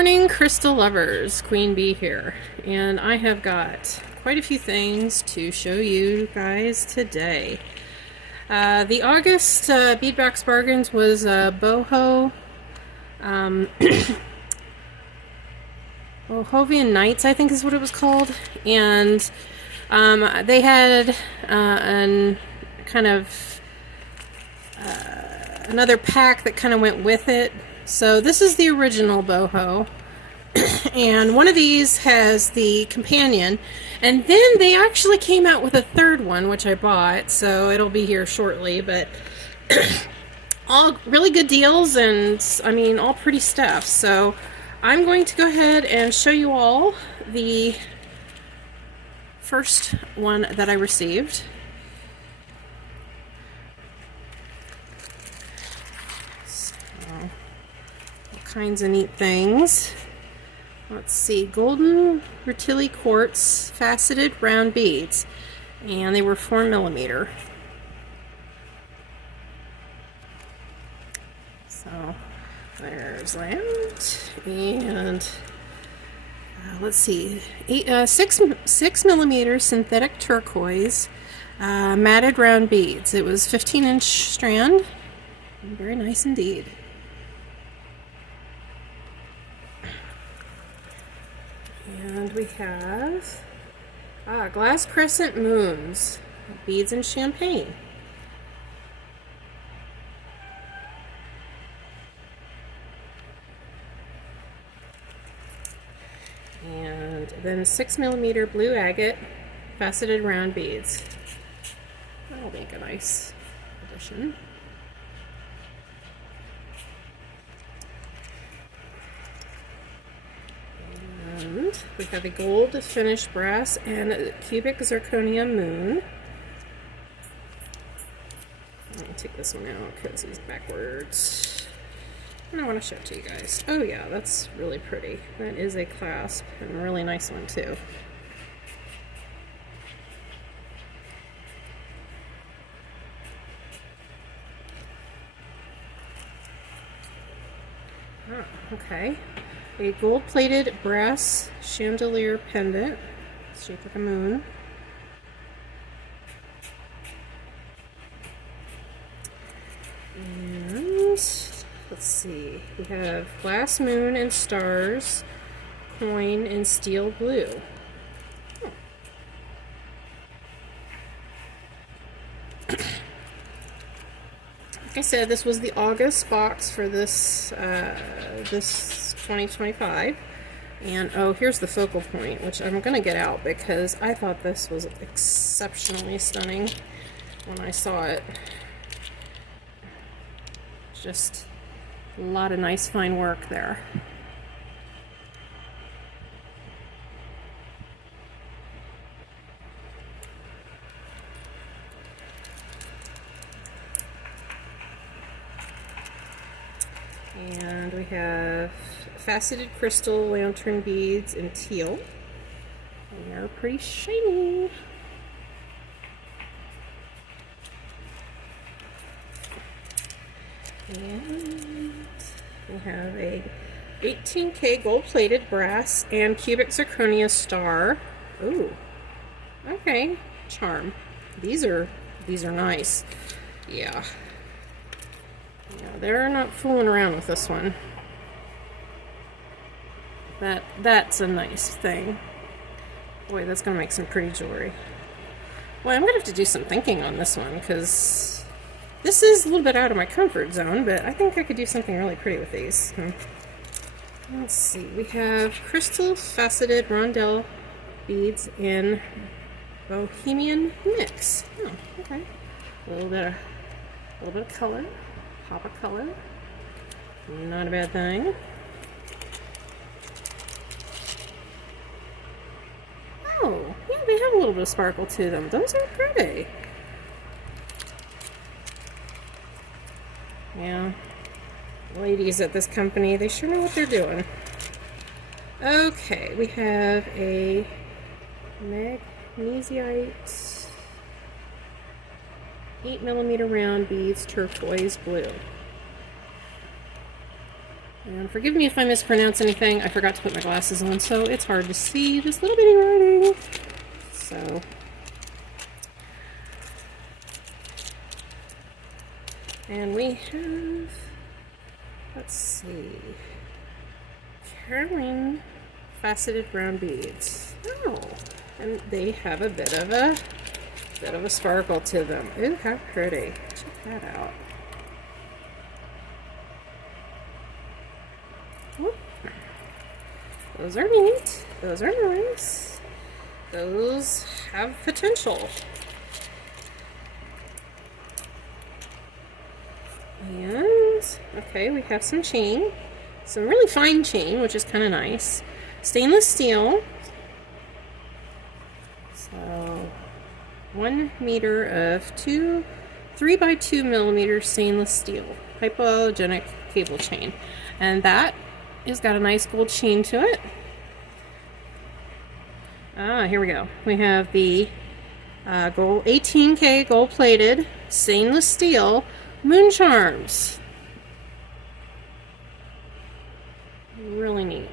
morning, crystal lovers. Queen Bee here, and I have got quite a few things to show you guys today. The August Bead Box Bargains was Bohemian Nights, I think is what it was called, and they had another pack that kind of went with it. So this is the original boho, and one of these has the companion, and then they actually came out with a third one, which I bought, so it'll be here shortly. But all really good deals, and I mean all pretty stuff. So I'm going to go ahead and show you all the first one that I received. Kinds of neat things. Let's see, golden Rutilli quartz faceted round beads, and they were 4mm. So there's that, and let's see, 6mm synthetic turquoise matted round beads. It was 15-inch strand, very nice indeed. And we have glass crescent moons, beads and champagne. And then 6mm blue agate, faceted round beads. That'll make a nice addition. And we have a gold finished brass and cubic zirconia moon. Let me take this one out because it's backwards. And I want to show it to you guys. Oh yeah, that's really pretty. That is a clasp, and a really nice one too. Oh, okay. A gold-plated brass chandelier pendant, shaped like a moon. And let's see, we have glass moon and stars, coin in steel blue. Oh. Like I said, this was the August box for this 2025, and oh, here's the focal point, which I'm going to get out because I thought this was exceptionally stunning when I saw it. Just a lot of nice fine work there. And we have faceted crystal lantern beads in teal. And they're pretty shiny. And we have a 18K gold-plated brass and cubic zirconia star. Ooh, okay, charm. These are nice. Yeah. Yeah, they're not fooling around with this one. That's a nice thing. Boy, that's gonna make some pretty jewelry. Well, I'm gonna have to do some thinking on this one because this is a little bit out of my comfort zone, but I think I could do something really pretty with these. Let's see, we have crystal faceted rondelle beads in Bohemian mix. Oh, okay. A little bit of color. Pop of color, not a bad thing. Oh, yeah, they have a little bit of sparkle to them. Those are pretty. Yeah, ladies at this company, they sure know what they're doing. Okay, we have a magnesite 8mm round beads, turquoise blue. And forgive me if I mispronounce anything. I forgot to put my glasses on, so it's hard to see this little bitty writing. So, and we have, let's see, Caroline faceted brown beads. Oh, and they have a bit of a sparkle to them. Ooh, how pretty! Check that out. Whoop. Those are neat. Those are nice. Those have potential. And, okay, we have some chain. Some really fine chain, which is kind of nice. Stainless steel. So, 1 meter of 3 by 2 millimeter stainless steel. Hypoallergenic cable chain. And that has got a nice gold sheen to it. Ah, here we go. We have the gold 18K gold plated stainless steel moon charms. Really neat.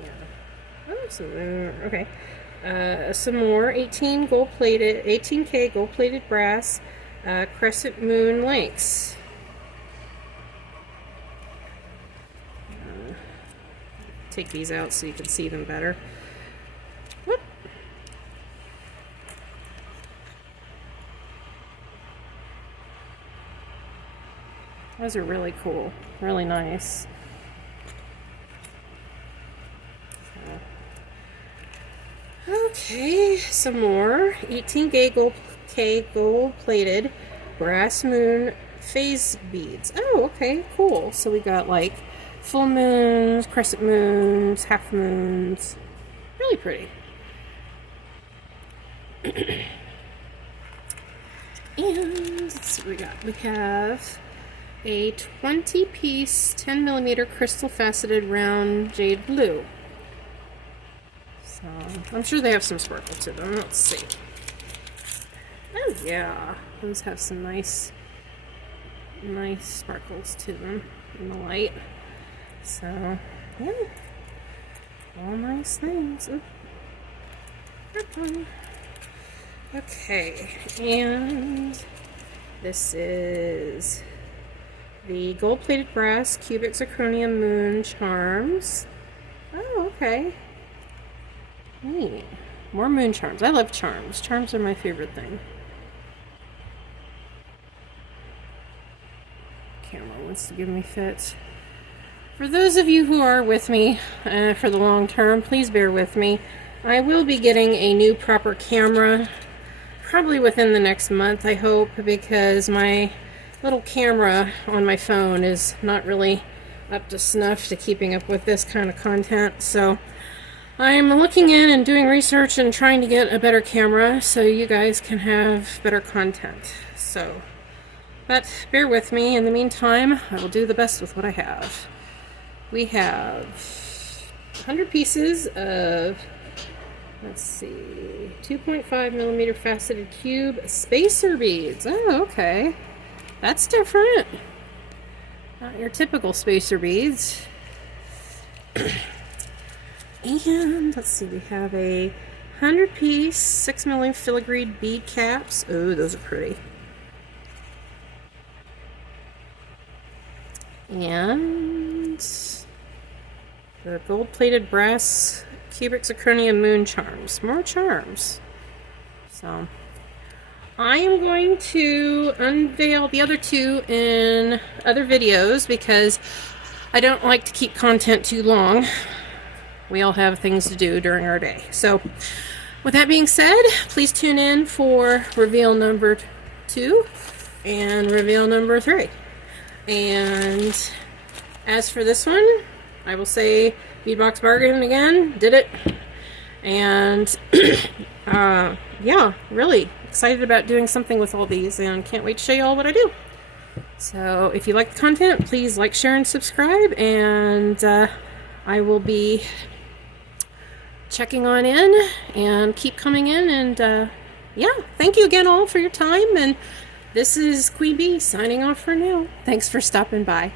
Yeah. Oh, okay. Some more 18K gold plated brass crescent moon links. Take these out so you can see them better. Whoop. Those are really cool, really nice. Okay, some more 18K gold plated brass moon phase beads. Oh, okay, cool. So we got like full moons, crescent moons, half moons. Really pretty. And let's see what we got. We have a 20-piece 10mm crystal faceted round jade blue. So I'm sure they have some sparkle to them. Let's see. Oh yeah, those have some nice sparkles to them in the light. So, yeah, all nice things. Ooh. Okay, and this is the gold-plated brass cubic zirconium moon charms. Oh, okay. Neat. More moon charms. I love charms. Charms are my favorite thing. Camera wants to give me fits. For those of you who are with me for the long term, please bear with me. I will be getting a new proper camera probably within the next month, I hope, because my little camera on my phone is not really up to snuff to keeping up with this kind of content. So I'm looking in and doing research and trying to get a better camera so you guys can have better content. So, but bear with me. In the meantime, I will do the best with what I have. We have 100 pieces of, let's see, 2.5mm faceted cube spacer beads. Oh, okay. That's different. Not your typical spacer beads. And let's see, we have a 100-piece 6mm filigreed bead caps. Oh, those are pretty. And the gold-plated brass cubic zirconium moon charms. More charms. So I am going to unveil the other two in other videos because I don't like to keep content too long. We all have things to do during our day. So with that being said, please tune in for reveal number 2 and reveal number 3. And as for this one, I will say Bead Box Bargain again, did it. And yeah, really excited about doing something with all these and can't wait to show you all what I do. So if you like the content, please like, share, and subscribe, and I will be checking on in and keep coming in, and yeah, thank you again all for your time, and this is Queen Bee signing off for now. Thanks for stopping by.